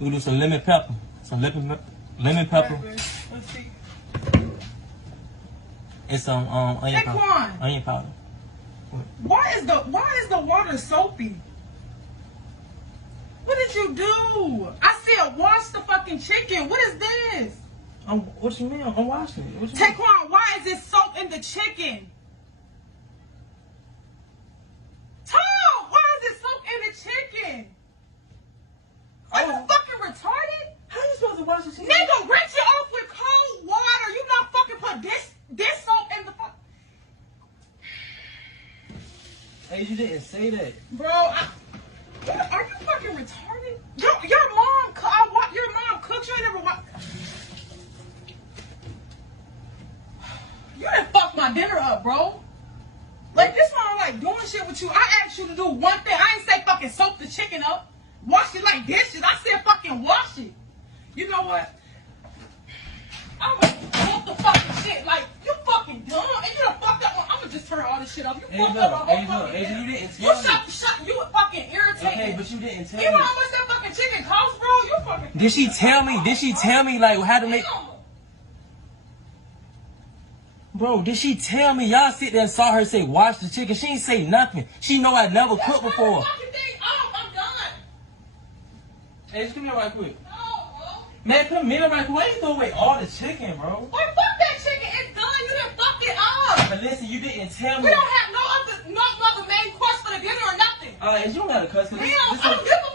We do some lemon pepper. Some lemon pepper. Let's see. And some onion powder. Onion powder. Why is the water soapy? What did you do? I said wash the fucking chicken. What is this? What you mean? I'm washing it. Taekwon, why is there soap in the chicken? Tom, why is there soap in the chicken? Are you fucking retarded? How you supposed to wash the chicken? Nigga, rinse it off with cold water. You not fucking put this soap in the fuck. Hey, you didn't say that. Bro, are you fucking retarded? Your mom cooks. You ain't never watched. You done fucked my dinner up, bro. Like, this one, like, doing shit with you. I asked you to do one thing. I ain't say fucking soak the chicken up. Wash it like dishes. I said fucking wash it. You know what? I'm gonna whoop the fucking shit. Like, you fucking dumb. And you done fucked up. I'm gonna just turn all this shit off. You fucked up my whole fucking Asia, you didn't You tell me. shut. You fucking irritating. Okay, but you didn't tell You know me. how much that fucking chicken costs, bro? You fucking. Did she tell me? Did she tell me like how to make? Bro, did she tell me? Y'all sit there and saw her say wash the chicken. She ain't say nothing. She know I never cooked before. I'm done. Hey, just come here right quick. No, bro. Man, come here right quick. Why you throw away all the chicken, bro? Boy, fuck that chicken. It's done. You done fucked it up. But listen, you didn't tell me. We don't have no other main course for the dinner or nothing. You don't gotta cuss. Damn, I don't give a